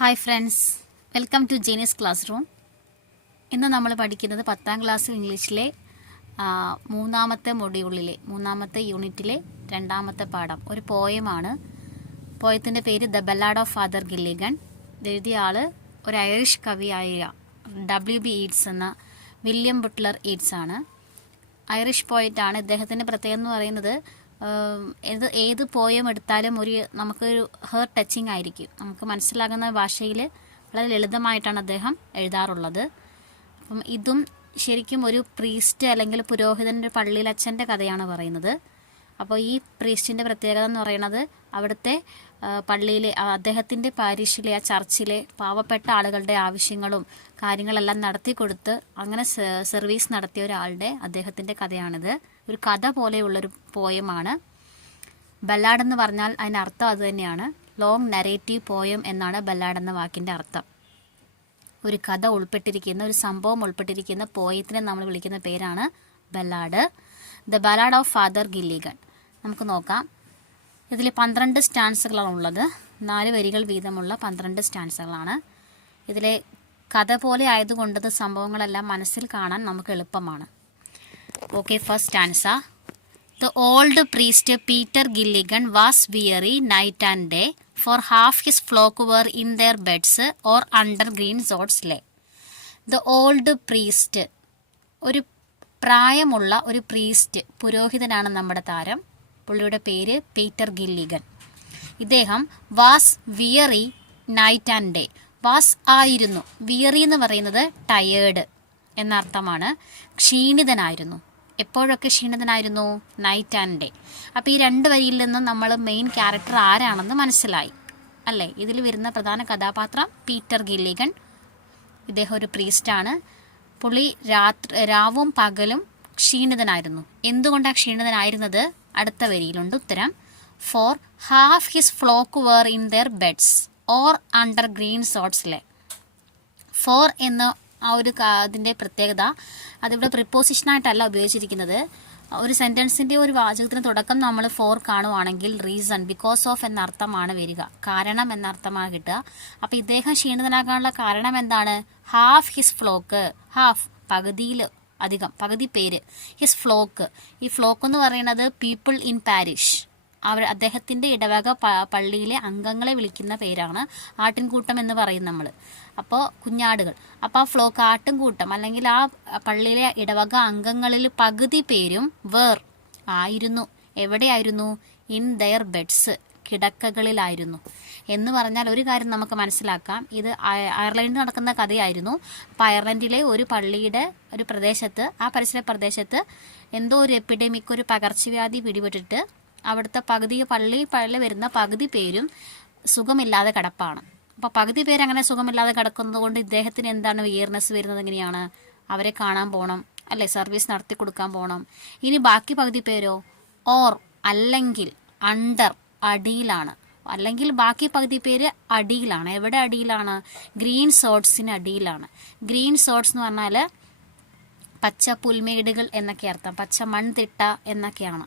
Hi friends, welcome to genius classroom. ഇന്ന് നമ്മൾ പഠിക്കുന്നത് 10ാം ക്ലാസ് ഇംഗ്ലീഷിലെ മൂന്നാമത്തെ മൊഡ്യൂളിലെ മൂന്നാമത്തെ യൂണിറ്റിലെ രണ്ടാമത്തെ പാഠം. ഒരു പോയമാണ്. പോയത്തിൻ്റെ പേര് the ballad of father Gilligan. എഴുതിയ ആൾ ഒരു ഐറിഷ് കവിയായ WB ഈറ്റ്സ് എന്ന വില്യം ബട്ട്ലർ ഈറ്റ്സ് ആണ്. ഐറിഷ് പോയറ്റാണ്. ഇദ്ദേഹത്തിൻ്റെ പ്രത്യേകത എന്ന് പറയുന്നത് ഏത് പോയം എടുത്താലും നമുക്കൊരു ഹേർട്ട് ടച്ചിങ് ആയിരിക്കും. നമുക്ക് മനസ്സിലാകുന്ന ഭാഷയിൽ വളരെ ലളിതമായിട്ടാണ് അദ്ദേഹം എഴുതാറുള്ളത്. അപ്പം ഇതും ശരിക്കും ഒരു പ്രീസ്റ്റ് അല്ലെങ്കിൽ പുരോഹിതൻ്റെ പള്ളിയിലച്ഛൻ്റെ കഥയാണ് പറയുന്നത്. അപ്പോൾ ഈ പ്രീസ്റ്റിൻ്റെ പ്രത്യേകത എന്ന് പറയുന്നത് അവിടുത്തെ പള്ളിയിലെ അദ്ദേഹത്തിൻ്റെ പാരിഷിലെ ആ ചർച്ചിലെ പാവപ്പെട്ട ആളുകളുടെ ആവശ്യങ്ങളും കാര്യങ്ങളെല്ലാം നടത്തി കൊടുത്ത് അങ്ങനെ സർവീസ് നടത്തിയ ഒരാളുടെ അദ്ദേഹത്തിൻ്റെ കഥയാണിത്. ഒരു കഥ പോലെയുള്ളൊരു പോയമാണ്. ബല്ലാഡ് എന്ന് പറഞ്ഞാൽ അതിനർത്ഥം അത് തന്നെയാണ്. ലോങ് നരേറ്റീവ് പോയം എന്നാണ് ബല്ലാഡ് എന്ന വാക്കിൻ്റെ അർത്ഥം. ഒരു കഥ ഉൾപ്പെട്ടിരിക്കുന്ന, ഒരു സംഭവം ഉൾപ്പെട്ടിരിക്കുന്ന പോയത്തിനെ നമ്മൾ വിളിക്കുന്ന പേരാണ് ballad. The ballad of father Gilligan. നമുക്ക് നോക്കാം. ഇതിൽ 12 സ്റ്റാൻസുകളാണ് ഉള്ളത്. 4 വരികൾ വീതമുള്ള 12 സ്റ്റാൻസുകളാണ്. ഇതിലെ കഥ പോലെ ആയതുകൊണ്ട് സംഭവങ്ങളെല്ലാം മനസ്സിൽ കാണാൻ നമുക്ക് എളുപ്പമാണ്. Okay, first stanza. The old priest Peter Gilligan was weary night and day, for half his flock were in their beds or under greensward lay. The old priest, ഒരു പ്രായമുള്ള ഒരു പ്രീസ്റ്റ്, പുരോഹിതനാണ് നമ്മുടെ താരം. പുള്ളിയുടെ പേര് പീറ്റർ ഗില്ലിഗൻ. ഇദ്ദേഹം was weary night and day. Was ആയിരുന്നു, weary എന്ന് പറയുന്നത് ടയേർഡ് എന്നർത്ഥമാണ്. ക്ഷീണിതനായിരുന്നു. എപ്പോഴൊക്കെ ക്ഷീണിതനായിരുന്നു? Night and day. അപ്പോൾ ഈ 2 വരിയിൽ നിന്നും നമ്മൾ മെയിൻ ക്യാരക്ടർ ആരാണെന്ന് മനസ്സിലായി അല്ലേ? ഇതിൽ വരുന്ന പ്രധാന കഥാപാത്രം പീറ്റർ ഗില്ലിഗൻ. ഇദ്ദേഹം ഒരു പ്രീസ്റ്റാണ്. പുള്ളി രാവും പകലും ക്ഷീണിതനായിരുന്നു. എന്തുകൊണ്ടാണ് ക്ഷീണിതനായിരുന്നത്? അടുത്ത വരിയിലുണ്ട് ഉത്തരം. For half his flock were in their beds or under green sods lay. For എന്ന ആ ഒരു അതിൻ്റെ പ്രത്യേകത, അതിവിടെ പ്രിപ്പോസിഷനായിട്ടല്ല ഉപയോഗിച്ചിരിക്കുന്നത്. ഒരു സെൻറ്റൻസിൻ്റെ ഒരു വാചകത്തിന് തുടക്കം നമ്മൾ ഫോർ കാണുവാണെങ്കിൽ റീസൺ, ബിക്കോസ് ഓഫ് എന്നർത്ഥമാണ് വരിക. കാരണം എന്നർത്ഥമാണ് കിട്ടുക. അപ്പോൾ ഇദ്ദേഹം ക്ഷീണിതനാകാനുള്ള കാരണം എന്താണ്? ഹാഫ് ഹിസ് ഫ്ലോക്ക്, ഹാഫ് പകുതിയിൽ അധികം, പകുതി പേര്. ഹിസ് ഫ്ലോക്ക്, ഈ ഫ്ലോക്ക് എന്ന് പറയുന്നത് പീപ്പിൾ ഇൻ പാരിഷ്, അദ്ദേഹത്തിൻ്റെ ഇടവക പള്ളിയിലെ അംഗങ്ങളെ വിളിക്കുന്ന പേരാണ്. ആട്ടിൻകൂട്ടം എന്ന് പറയും നമ്മൾ. അപ്പോൾ കുഞ്ഞാടുകൾ. അപ്പോൾ ആ ഫ്ലോക്ക്, ആട്ടിൻകൂട്ടം അല്ലെങ്കിൽ ആ പള്ളിയിലെ ഇടവക അംഗങ്ങളിൽ പകുതി പേരും ആയിരുന്നു. എവിടെയായിരുന്നു? ഇൻ ദെയർ ബെഡ്സ്, കിടക്കകളിലായിരുന്നു. എന്ന് പറഞ്ഞാൽ ഒരു കാര്യം നമുക്ക് മനസ്സിലാക്കാം. ഇത് അയർലൻഡിൽ നടക്കുന്ന കഥയായിരുന്നു. അപ്പോൾ അയർലൻഡിലെ ഒരു പള്ളിയുടെ ഒരു പ്രദേശത്ത്, ആ പരിസര പ്രദേശത്ത് എന്തോ ഒരു എപ്പിഡമിക്, ഒരു പകർച്ചവ്യാധി പിടിപെട്ടിട്ട് അവിടുത്തെ പള്ളിയിൽ വരുന്ന പകുതി പേരും സുഖമില്ലാതെ കിടപ്പാണ്. അപ്പോൾ പകുതി പേര് അങ്ങനെ സുഖമില്ലാതെ കിടക്കുന്നത് കൊണ്ട് ഇദ്ദേഹത്തിന് എന്താണ് വിയർനെസ് വരുന്നത്? എങ്ങനെയാണ്? അവരെ കാണാൻ പോകണം അല്ലേ, സർവീസ് നടത്തി കൊടുക്കാൻ പോകണം. ഇനി ബാക്കി പകുതി പേരോ? ഓർ അല്ലെങ്കിൽ, അണ്ടർ അടിയിലാണ്. അല്ലെങ്കിൽ ബാക്കി പകുതി പേര് അടിയിലാണ്. എവിടെ അടിയിലാണ്? ഗ്രീൻ സോട്ട്സിന് അടിയിലാണ്. ഗ്രീൻ സോട്ട്സ് എന്ന് പറഞ്ഞാൽ പച്ച പുൽമേടുകൾ എന്നൊക്കെ അർത്ഥം, പച്ച മൺതിട്ട എന്നൊക്കെയാണ്.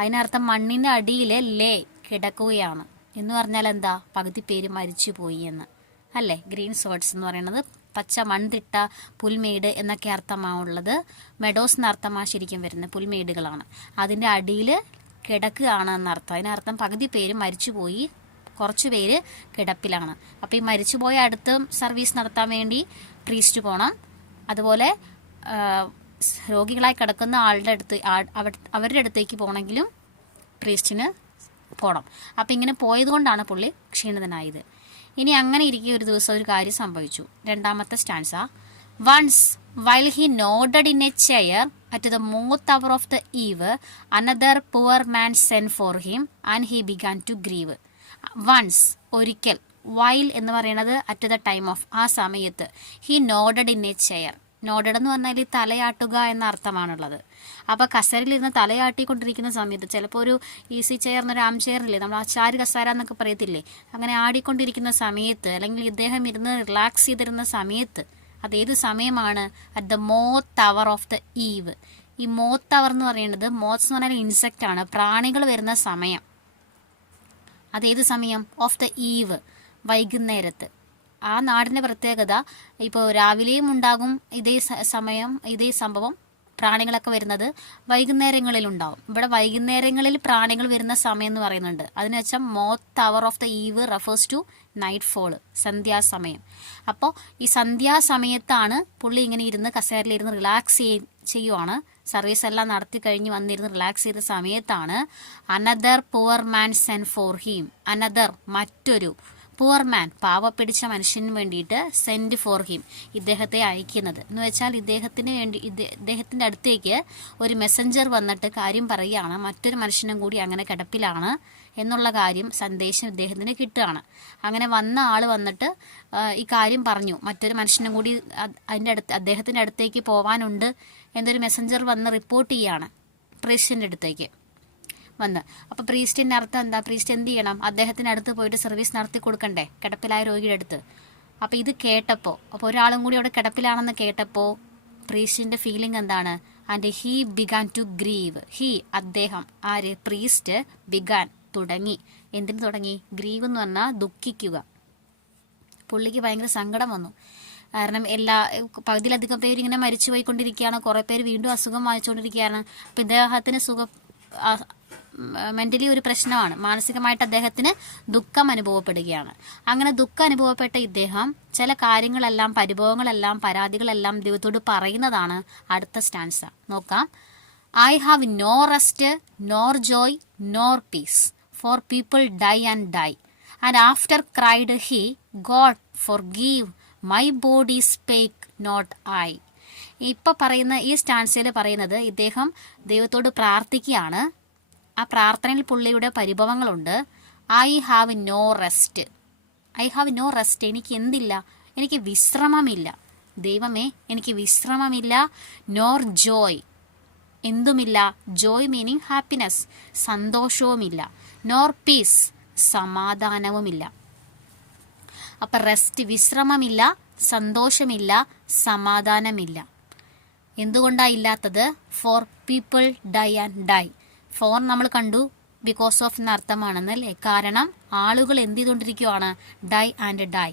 അതിനർത്ഥം മണ്ണിൻ്റെ അടിയിൽ ലേ, കിടക്കുകയാണ് എന്ന് പറഞ്ഞാൽ എന്താ? പകുതി പേര് മരിച്ചു പോയി എന്ന് അല്ലേ? ഗ്രീൻ സോട്ട്സ് എന്ന് പറയുന്നത് പച്ച മൺതിട്ട, പുൽമേട് എന്നൊക്കെ അർത്ഥമാണുള്ളത്. മെഡോസ് എന്നർത്ഥമാണ് ശരിക്കും വരുന്നത്, പുൽമേടുകളാണ്. അതിൻ്റെ അടിയിൽ കിടക്കുകയാണ് എന്നർത്ഥം. അതിനർത്ഥം പകുതി പേര് മരിച്ചുപോയി, കുറച്ച് പേര് കിടപ്പിലാണ്. അപ്പോൾ ഈ മരിച്ചുപോയ അടുത്ത് സർവീസ് നടത്താൻ വേണ്ടി പ്രീസ്റ്റ് പോകണം. അതുപോലെ രോഗികളായി കിടക്കുന്ന അവരുടെ അടുത്തേക്ക് പോകണമെങ്കിലും പ്രീസ്റ്റിന് പോകണം. അപ്പം ഇങ്ങനെ പോയതുകൊണ്ടാണ് പുള്ളി ക്ഷീണിതനായത്. ഇനി അങ്ങനെ ഇരിക്കെ ഒരു ദിവസം ഒരു കാര്യം സംഭവിച്ചു. രണ്ടാമത്തെ stanza. Once while he nodded in a chair at the moth hour of the eve another poor man send for him and he began to grieve. Once, ഒരിക്കൽ. വൈൽ എന്ന് പറയുന്നത് അറ്റ് ദ ടൈം ഓഫ്, ആ സമയത്ത്. He nodded in a chair. Nodded എന്ന് പറഞ്ഞാൽ തലയാട്ടുക എന്ന അർത്ഥമാണുള്ളത്. അപ്പോൾ കസേരയിലിരുന്ന് തലയാട്ടിക്കൊണ്ടിരിക്കുന്ന സമയത്ത്, ചിലപ്പോൾ ഒരു ഈസി ചെയർ എന്നൊരു ആം ചെയർ ഇല്ലേ, നമ്മൾ ആചാര് കസേര എന്നൊക്കെ പറയത്തില്ലേ, അങ്ങനെ ആടിക്കൊണ്ടിരിക്കുന്ന സമയത്ത്, അല്ലെങ്കിൽ ഇദ്ദേഹം ഇരുന്ന് റിലാക്സ് ചെയ്തിരുന്ന സമയത്ത്, അതേത് സമയമാണ്? At the moth hour of the eve. ഈ മോത്ത് അവർ എന്ന് പറയുന്നത്, മോത്ത്സ് എന്ന് പറഞ്ഞാൽ ഇൻസെക്റ്റ് ആണ്, പ്രാണികൾ വരുന്ന സമയം. അതേത് സമയം? ഓഫ് ദ ഈവ്, വൈകുന്നേരത്ത്. ആ നാടിൻ്റെ പ്രത്യേകത ഇപ്പോൾ രാവിലെയും ഉണ്ടാകും ഇതേ സംഭവം പ്രാണികളൊക്കെ വരുന്നത് വൈകുന്നേരങ്ങളിലുണ്ടാവും. ഇവിടെ വൈകുന്നേരങ്ങളിൽ പ്രാണികൾ വരുന്ന സമയം എന്ന് പറയുന്നുണ്ട്. അതിന് വെച്ചാൽ moth hour of the eve refers to nightfall, സന്ധ്യാസമയം. അപ്പോൾ ഈ സന്ധ്യാസമയത്താണ് പുള്ളി ഇങ്ങനെ ഇരുന്ന് കസേരയിലിരുന്ന് റിലാക്സ് ചെയ്യുവാണ്. സർവീസ് എല്ലാം നടത്തി കഴിഞ്ഞ് വന്നിരുന്ന് റിലാക്സ് ചെയ്ത സമയത്താണ് another poor man send for him. Another മറ്റൊരു പുവർ മാൻ പാവപ്പിടിച്ച മനുഷ്യന് വേണ്ടിയിട്ട് സെൻഡ് ഫോർ ഹിം ഇദ്ദേഹത്തെ അയക്കുന്നത്. എന്ന് വെച്ചാൽ ഇദ്ദേഹത്തിൻ്റെ അടുത്തേക്ക് ഒരു മെസ്സഞ്ചർ വന്നിട്ട് കാര്യം പറയുകയാണ്, മറ്റൊരു മനുഷ്യനും കൂടി അങ്ങനെ കിടപ്പിലാണ് എന്നുള്ള സന്ദേശം ഇദ്ദേഹത്തിന് കിട്ടുകയാണ്. അങ്ങനെ വന്ന ആൾ വന്നിട്ട് ഈ കാര്യം പറഞ്ഞു, മറ്റൊരു മനുഷ്യനും കൂടി അദ്ദേഹത്തിൻ്റെ അടുത്തേക്ക് പോവാനുണ്ട് എന്നൊരു മെസ്സഞ്ചർ വന്ന് റിപ്പോർട്ട് ചെയ്യുകയാണ് പ്രീസ്റ്റിൻ്റെ അടുത്തേക്ക് വന്ന്. അപ്പോൾ പ്രീസ്റ്റിൻ്റെ അർത്ഥം എന്താ? പ്രീസ്റ്റ് എന്ത് ചെയ്യണം? അദ്ദേഹത്തിൻ്റെ അടുത്ത് പോയിട്ട് സർവീസ് നടത്തി കൊടുക്കണ്ടേ കിടപ്പിലായ രോഗിയുടെ അടുത്ത്. അപ്പോൾ ഇത് കേട്ടപ്പോൾ, അപ്പോൾ ഒരാളും കൂടി അവിടെ കിടപ്പിലാണെന്ന് കേട്ടപ്പോൾ പ്രീസ്റ്റിൻ്റെ ഫീലിംഗ് എന്താണ്? And he began to grieve. അദ്ദേഹം ആര്? പ്രീസ്റ്റ് ബിഗാൻ തുടങ്ങി. എന്തിനു തുടങ്ങി? ഗ്രീവ് എന്ന് പറഞ്ഞാൽ ദുഃഖിക്കുക. പുള്ളിക്ക് ഭയങ്കര സങ്കടം വന്നു. കാരണം പകുതിയിലധികം പേര് ഇങ്ങനെ മരിച്ചു പോയിക്കൊണ്ടിരിക്കുകയാണ്, കുറേ പേര് വീണ്ടും അസുഖം വാങ്ങിച്ചുകൊണ്ടിരിക്കുകയാണ്. അപ്പോൾ ഇദ്ദേഹത്തിന് മെൻ്റലി ഒരു പ്രശ്നമാണ്, മാനസികമായിട്ട് അദ്ദേഹത്തിന് ദുഃഖം അനുഭവപ്പെടുകയാണ്. അങ്ങനെ ദുഃഖം അനുഭവപ്പെട്ട ഇദ്ദേഹം ചില കാര്യങ്ങളെല്ലാം, പരിഭവങ്ങളെല്ലാം, പരാതികളെല്ലാം ദൈവത്തോട് പറയുന്നതാണ് അടുത്ത സ്റ്റാൻസ. നോക്കാം. I have no rest nor joy nor peace, for people die and die. And after cried he, God forgive my body spake not I. ഇപ്പം പറയുന്ന ഈ സ്റ്റാൻസയിൽ പറയുന്നത് ഇദ്ദേഹം ദൈവത്തോട് പ്രാർത്ഥിക്കുകയാണ്. ആ പ്രാർത്ഥനയിൽ പുള്ളിയുടെ പരിഭവങ്ങളുണ്ട്. I have no rest. എനിക്ക് എന്തില്ല? എനിക്ക് വിശ്രമമില്ല. ദൈവമേ, എനിക്ക് വിശ്രമമില്ല. നോർ ജോയ്, എന്തുമില്ല. ജോയ് മീനിങ് ഹാപ്പിനെസ്, സന്തോഷവുമില്ല. നോർ പീസ്, സമാധാനവുമില്ല. അപ്പം റെസ്റ്റ്, വിശ്രമമില്ല, സന്തോഷമില്ല, സമാധാനമില്ല. എന്തുകൊണ്ടാണ് ഇല്ലാത്തത്? For people die and die. For നമ്മൾ കണ്ടു, ബിക്കോസ് ഓഫ് എന്ന അർത്ഥമാണെന്നല്ലേ. കാരണം ആളുകൾ എന്ത് ചെയ്തുകൊണ്ടിരിക്കുകയാണ്? ഡൈ ആൻഡ് ഡൈ,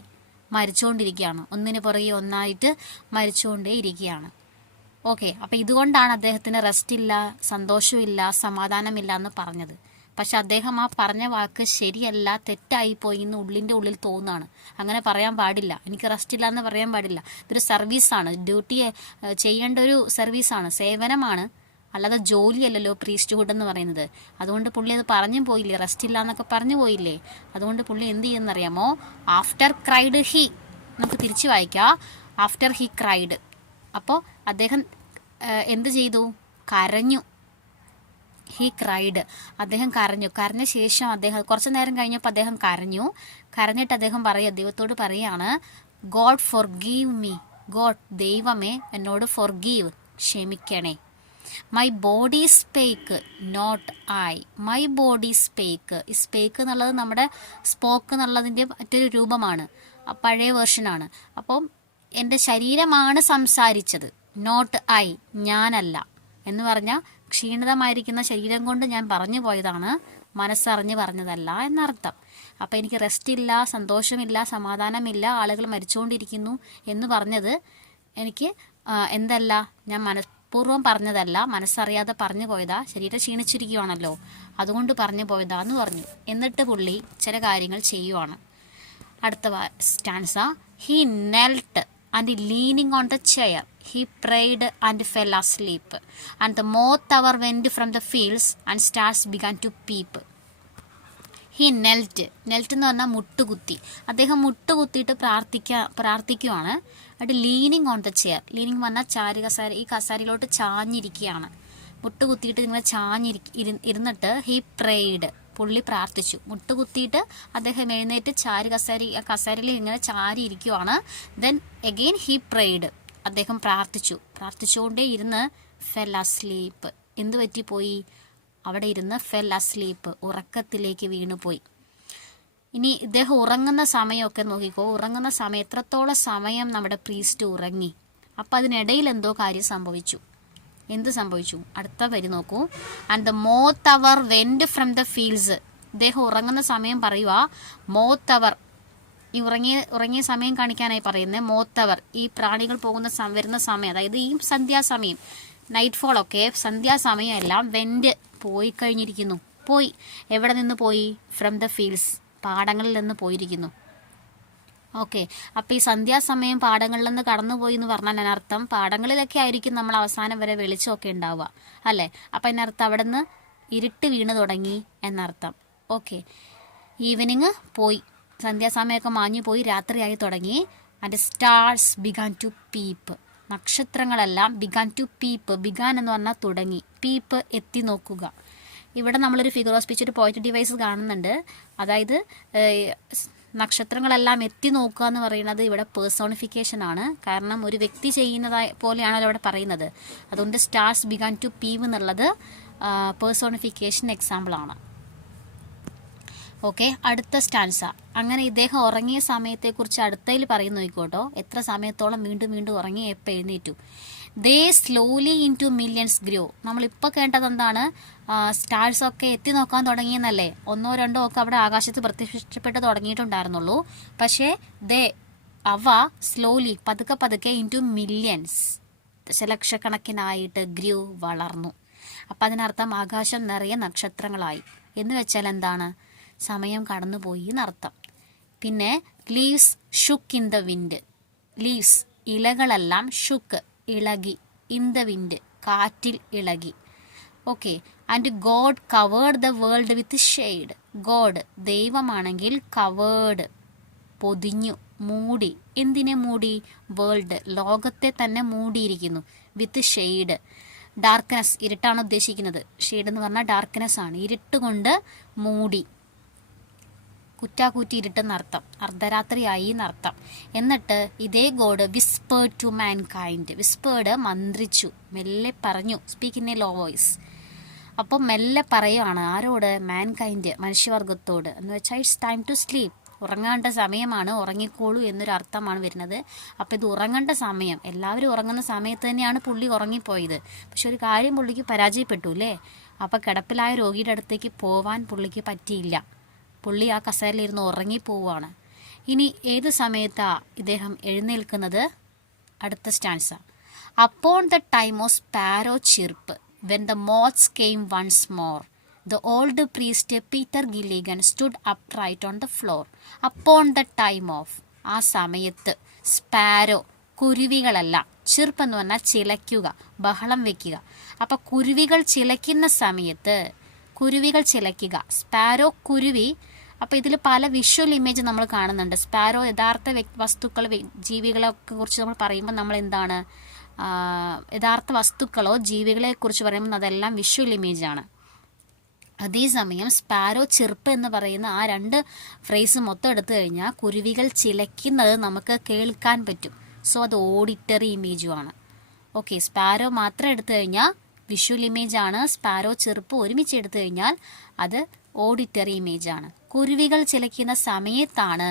മരിച്ചുകൊണ്ടിരിക്കുകയാണ്. ഒന്നിന് പുറകെ ഒന്നായിട്ട് മരിച്ചുകൊണ്ടേ ഇരിക്കുകയാണ്. ഓക്കെ, അപ്പം ഇതുകൊണ്ടാണ് അദ്ദേഹത്തിന് റെസ്റ്റ് ഇല്ല, സന്തോഷമില്ല, സമാധാനമില്ല എന്ന് പറഞ്ഞത്. പക്ഷെ അദ്ദേഹം ആ പറഞ്ഞ വാക്ക് ശരിയല്ല, തെറ്റായിപ്പോയി എന്ന് ഉള്ളിൻ്റെ ഉള്ളിൽ തോന്നുകയാണ്. അങ്ങനെ പറയാൻ പാടില്ല. എനിക്ക് റെസ്റ്റ് ഇല്ല എന്ന് പറയാൻ പാടില്ല. ഇതൊരു സർവീസാണ്, ഡ്യൂട്ടി ചെയ്യേണ്ട ഒരു സർവീസാണ്, സേവനമാണ്, അല്ലാതെ ജോലിയല്ലല്ലോ പ്രീസ്റ്റ്ഹുഡ് എന്ന് പറയുന്നത്. അതുകൊണ്ട് പുള്ളി അത് പറഞ്ഞു പോയില്ലേ, റെസ്റ്റ് ഇല്ല എന്നൊക്കെ പറഞ്ഞു പോയില്ലേ. അതുകൊണ്ട് പുള്ളി എന്ത് ചെയ്യുന്നറിയാമോ? ആഫ്റ്റർ ക്രൈഡ് ഹി, നമുക്ക് തിരിച്ചു വായിക്കാം. ആഫ്റ്റർ ഹി ക്രൈഡ്, അപ്പോൾ അദ്ദേഹം എന്ത് ചെയ്തു? കരഞ്ഞു. ഹി ക്രൈഡ്, അദ്ദേഹം കരഞ്ഞു. കരഞ്ഞ ശേഷം അദ്ദേഹം കുറച്ചു നേരം കഴിഞ്ഞപ്പോൾ അദ്ദേഹം കരഞ്ഞിട്ട് അദ്ദേഹം ദൈവത്തോട് പറയാണ്, ഗോഡ് ഫോർഗീവ് മീ. ഗോഡ്, ദൈവമേ എന്നോട് ഫോർഗീവ്, ക്ഷമിക്കണേ. My body spake not I. My body spake, ഈ സ്പേക്ക് എന്നുള്ളത് നമ്മുടെ സ്പോക്ക് എന്നുള്ളതിൻ്റെ മറ്റൊരു രൂപമാണ്, പഴയ വേർഷനാണ്. അപ്പം എൻ്റെ ശരീരമാണ് സംസാരിച്ചത്, നോട്ട് ഐ, ഞാനല്ല എന്ന് പറഞ്ഞാൽ ക്ഷീണിതമായിരിക്കുന്ന ശരീരം കൊണ്ട് ഞാൻ പറഞ്ഞു പോയതാണ്, മനസ്സറിഞ്ഞ് പറഞ്ഞതല്ല എന്നർത്ഥം. അപ്പം എനിക്ക് റെസ്റ്റ് ഇല്ല, സന്തോഷമില്ല, സമാധാനമില്ല, ആളുകൾ മരിച്ചുകൊണ്ടിരിക്കുന്നു എന്ന് പറഞ്ഞത് എനിക്ക് എന്തല്ല, ഞാൻ മനഃപൂർവ്വം പറഞ്ഞതല്ല, മനസ്സറിയാതെ പറഞ്ഞു പോയതാ, ശരീരം ക്ഷീണിച്ചിരിക്കുകയാണല്ലോ അതുകൊണ്ട് പറഞ്ഞു പോയതാന്ന് പറഞ്ഞു. എന്നിട്ട് പുള്ളി ചില കാര്യങ്ങൾ ചെയ്യുവാണ്. അടുത്ത stanza. He knelt and leaning on the chair, he prayed and fell asleep. And the moth hour went from the fields and stars began to peep. He knelt എന്ന് പറഞ്ഞാൽ മുട്ടുകുത്തി. അദ്ദേഹം മുട്ടുകുത്തിയിട്ട് പ്രാർത്ഥിക്കുവാണ്. അത് leaning on the chair. Leaning പറഞ്ഞാൽ കസാര, ഈ കസാരയിലോട്ട് ചാഞ്ഞിരിക്കുകയാണ്. മുട്ടുകുത്തിയിട്ട് ഇങ്ങനെ ഇരുന്നിട്ട് he prayed, പുള്ളി പ്രാർത്ഥിച്ചു. മുട്ടുകുത്തിയിട്ട് അദ്ദേഹം എഴുന്നേറ്റ് കസേരയിൽ ഇങ്ങനെ ചാരി ഇരിക്കുവാണ്. ദെൻ എഗെയിൻ ഹി പ്രേയ്ഡ്, അദ്ദേഹം പ്രാർത്ഥിച്ചുകൊണ്ടേ ഇരുന്ന് ഫെൽ അസ്ലീപ്പ്. എന്ത് പറ്റിപ്പോയി? അവിടെ ഇരുന്ന് ഫെൽ അസ്ലീപ്പ്, ഉറക്കത്തിലേക്ക് വീണുപോയി. ഇനി ഇദ്ദേഹം ഉറങ്ങുന്ന സമയമൊക്കെ നോക്കിക്കോ. ഉറങ്ങുന്ന സമയം, എത്രത്തോളം സമയം നമ്മുടെ പ്രീസ്റ്റ് ഉറങ്ങി. അപ്പം അതിനിടയിൽ എന്തോ കാര്യം സംഭവിച്ചു. എന്ത് സംഭവിച്ചു? അടുത്ത വരി നോക്കൂ. And the moth hour went from the fields. ഇദ്ദേഹം ഉറങ്ങുന്ന സമയം പറയുക, മോത്ത് അവർ, ഈ ഉറങ്ങിയ സമയം കാണിക്കാനായി പറയുന്നത് മോത്തവർ, ഈ പ്രാണികൾ വരുന്ന സമയം, അതായത് ഈ സന്ധ്യാസമയം, നൈറ്റ് ഫോൾ ഒക്കെ സന്ധ്യാസമയം എല്ലാം വെന്റ് പോയി കഴിഞ്ഞിരിക്കുന്നു. പോയി, എവിടെ നിന്ന് പോയി? ഫ്രം ദ ഫീൽഡ്സ്, പാടങ്ങളിൽ നിന്ന് പോയിരിക്കുന്നു. ഓക്കെ, അപ്പോൾ ഈ സന്ധ്യാസമയം പാടങ്ങളിൽ നിന്ന് കടന്നുപോയി എന്ന് പറഞ്ഞാൽ അതിനർത്ഥം പാടങ്ങളിലൊക്കെ ആയിരിക്കും നമ്മൾ അവസാനം വരെ വെളിച്ചമൊക്കെ ഉണ്ടാവുക അല്ലേ. അപ്പം അതിനർത്ഥം അവിടെ നിന്ന് ഇരുട്ട് വീണ് തുടങ്ങി എന്നർത്ഥം. ഓക്കെ, ഈവനിങ് പോയി, സന്ധ്യാസമയമൊക്കെ മാഞ്ഞു പോയി, രാത്രിയായി തുടങ്ങി. And stars began to peep, നക്ഷത്രങ്ങളെല്ലാം ബിഗാൻ ടു പീപ്പ്, ബിഗാൻ എന്ന് പറഞ്ഞാൽ തുടങ്ങി, പീപ്പ് എത്തി നോക്കുക. ഇവിടെ നമ്മളൊരു ഫിഗർ ഓഫ് സ്പീച്ച്, ഒരു പോയിന്റ് ഡിവൈസ് കാണുന്നുണ്ട്. അതായത് നക്ഷത്രങ്ങളെല്ലാം എത്തി നോക്കുക എന്ന് പറയുന്നത് ഇവിടെ പേഴ്സോണിഫിക്കേഷൻ ആണ്. കാരണം ഒരു വ്യക്തി ചെയ്യുന്നതായ പോലെയാണല്ലോ ഇവിടെ പറയുന്നത്. അതുകൊണ്ട് സ്റ്റാർസ് ബിഗാൻ ടു പീവ് എന്നുള്ളത് പേഴ്സോണിഫിക്കേഷൻ എക്സാമ്പിളാണ്. ഓക്കെ, അടുത്ത സ്റ്റാൻസ. അങ്ങനെ ഇദ്ദേഹം ഉറങ്ങിയ സമയത്തെക്കുറിച്ച് അടുത്തതിൽ പറയുന്നു നോക്കോട്ടോ. എത്ര സമയത്തോളം വീണ്ടും വീണ്ടും ഉറങ്ങി, എപ്പോൾ എഴുന്നേറ്റു. They slowly into millions grow. നമ്മളിപ്പോൾ കേട്ടത് എന്താണ്? സ്റ്റാർസ് ഒക്കെ എത്തി നോക്കാൻ തുടങ്ങിയെന്നല്ലേ. 1 or 2 ഒക്കെ അവിടെ ആകാശത്ത് പ്രത്യക്ഷപ്പെട്ട് തുടങ്ങിയിട്ടുണ്ടായിരുന്നുള്ളൂ. പക്ഷേ അവ സ്ലോലി, പതുക്കെ പതുക്കെ ഇൻ ടു മില്യൺസ്, ദശലക്ഷക്കണക്കിനായിട്ട് ഗ്രൂ, വളർന്നു. അപ്പം അതിനർത്ഥം ആകാശം നിറയെ നക്ഷത്രങ്ങളായി എന്ന് വെച്ചാൽ എന്താണ്? സമയം കടന്നുപോയി എന്നർത്ഥം. പിന്നെ leaves shook in the wind. Leaves, ഇലകളെല്ലാം ഷുക്ക്, ഇളകി, ഇൻ ദ വിൻഡ്, കാറ്റിൽ ഇളകി. Okay, and God covered the world with shade. God, ദൈവമാണെങ്കിൽ കവേർഡ്, പൊതിഞ്ഞു, മൂടി. എന്തിനെ മൂടി? വേൾഡ്, ലോകത്തെ തന്നെ മൂടിയിരിക്കുന്നു. വിത്ത് ഷെയ്ഡ്, ഡാർക്ക്നെസ്, ഇരുട്ടാണ് ഉദ്ദേശിക്കുന്നത്. ഷെയ്ഡ് എന്ന് പറഞ്ഞാൽ ഡാർക്ക്നെസ് ആണ്. ഇരുട്ട് കൊണ്ട് മൂടി, കുറ്റാക്കൂറ്റി ഇരുട്ടെന്നർത്ഥം, അർദ്ധരാത്രിയായി എന്നർത്ഥം. എന്നിട്ട് ഇതേ God whispered to mankind. Whispered, മന്ത്രിച്ചു, മെല്ലെ പറഞ്ഞു. Speak in a low voice. അപ്പോൾ മെല്ലെ പറയുകയാണ് ആരോട്? മാൻ കൈൻഡ്, മനുഷ്യവർഗത്തോട്. എന്ന് വെച്ചാൽ ഇറ്റ്സ് ടൈം ടു സ്ലീപ്പ്, ഉറങ്ങേണ്ട സമയമാണ്, ഉറങ്ങിക്കോളൂ എന്നൊരു അർത്ഥമാണ് വരുന്നത്. അപ്പോൾ ഇത് ഉറങ്ങേണ്ട സമയം, എല്ലാവരും ഉറങ്ങുന്ന സമയത്ത് തന്നെയാണ് പുള്ളി ഉറങ്ങിപ്പോയത്. പക്ഷെ ഒരു കാര്യം പുള്ളിക്ക് പരാജയപ്പെട്ടു അല്ലേ. അപ്പോൾ കിടപ്പിലായ രോഗിയുടെ അടുത്തേക്ക് പോവാൻ പുള്ളിക്ക് പറ്റിയില്ല. പുള്ളി ആ കസേരയിലിരുന്ന് ഉറങ്ങിപ്പോവാണ്. ഇനി ഏത് സമയത്താണ് ഇദ്ദേഹം എഴുന്നേൽക്കുന്നത്? അടുത്ത stanza. Upon the time of sparrow chirp when the moths came once more the old priest Peter Gilligan stood upright on the floor. Upon the time of, ആ സമയത്ത്, സ്പാരോ, കുരുവികളെല്ലാം, ചിർപ്പ് എന്ന് പറഞ്ഞാൽ ചിലയ്ക്കുക, ബഹളം വെക്കുക. അപ്പം കുരുവികൾ ചിലയ്ക്കുന്ന സമയത്ത്, കുരുവികൾ ചിലയ്ക്കുക, സ്പാരോ, കുരുവി. അപ്പോൾ ഇതിൽ പല വിഷ്വൽ ഇമേജ് നമ്മൾ കാണുന്നുണ്ട്. സ്പാരോ യഥാർത്ഥ വസ്തുക്കൾ, ജീവികളെയൊക്കെ കുറിച്ച് നമ്മൾ പറയുമ്പോൾ നമ്മൾ എന്താണ്, യഥാർത്ഥ വസ്തുക്കളോ ജീവികളെ കുറിച്ച് പറയുമ്പോൾ അതെല്ലാം വിഷ്വൽ ഇമേജാണ്. അതേസമയം സ്പാരോ, ചിർപ്പ് എന്ന് പറയുന്ന ആ 2 ഫ്രേസ് മൊത്തം എടുത്തു കഴിഞ്ഞാൽ കുരുവികൾ ചിലയ്ക്കുന്നത് നമുക്ക് കേൾക്കാൻ പറ്റും. സോ അത് ഓഡിറ്ററി ഇമേജുമാണ്. ഓക്കെ, സ്പാരോ മാത്രം എടുത്തു കഴിഞ്ഞാൽ വിഷ്വൽ ഇമേജ് ആണ്. സ്പാരോ, ചെറുപ്പ് ഒരുമിച്ച് എടുത്തു കഴിഞ്ഞാൽ അത് ഓഡിറ്ററി ഇമേജ് ആണ്. കുരുവികൾ ചിലയ്ക്കുന്ന സമയത്താണ്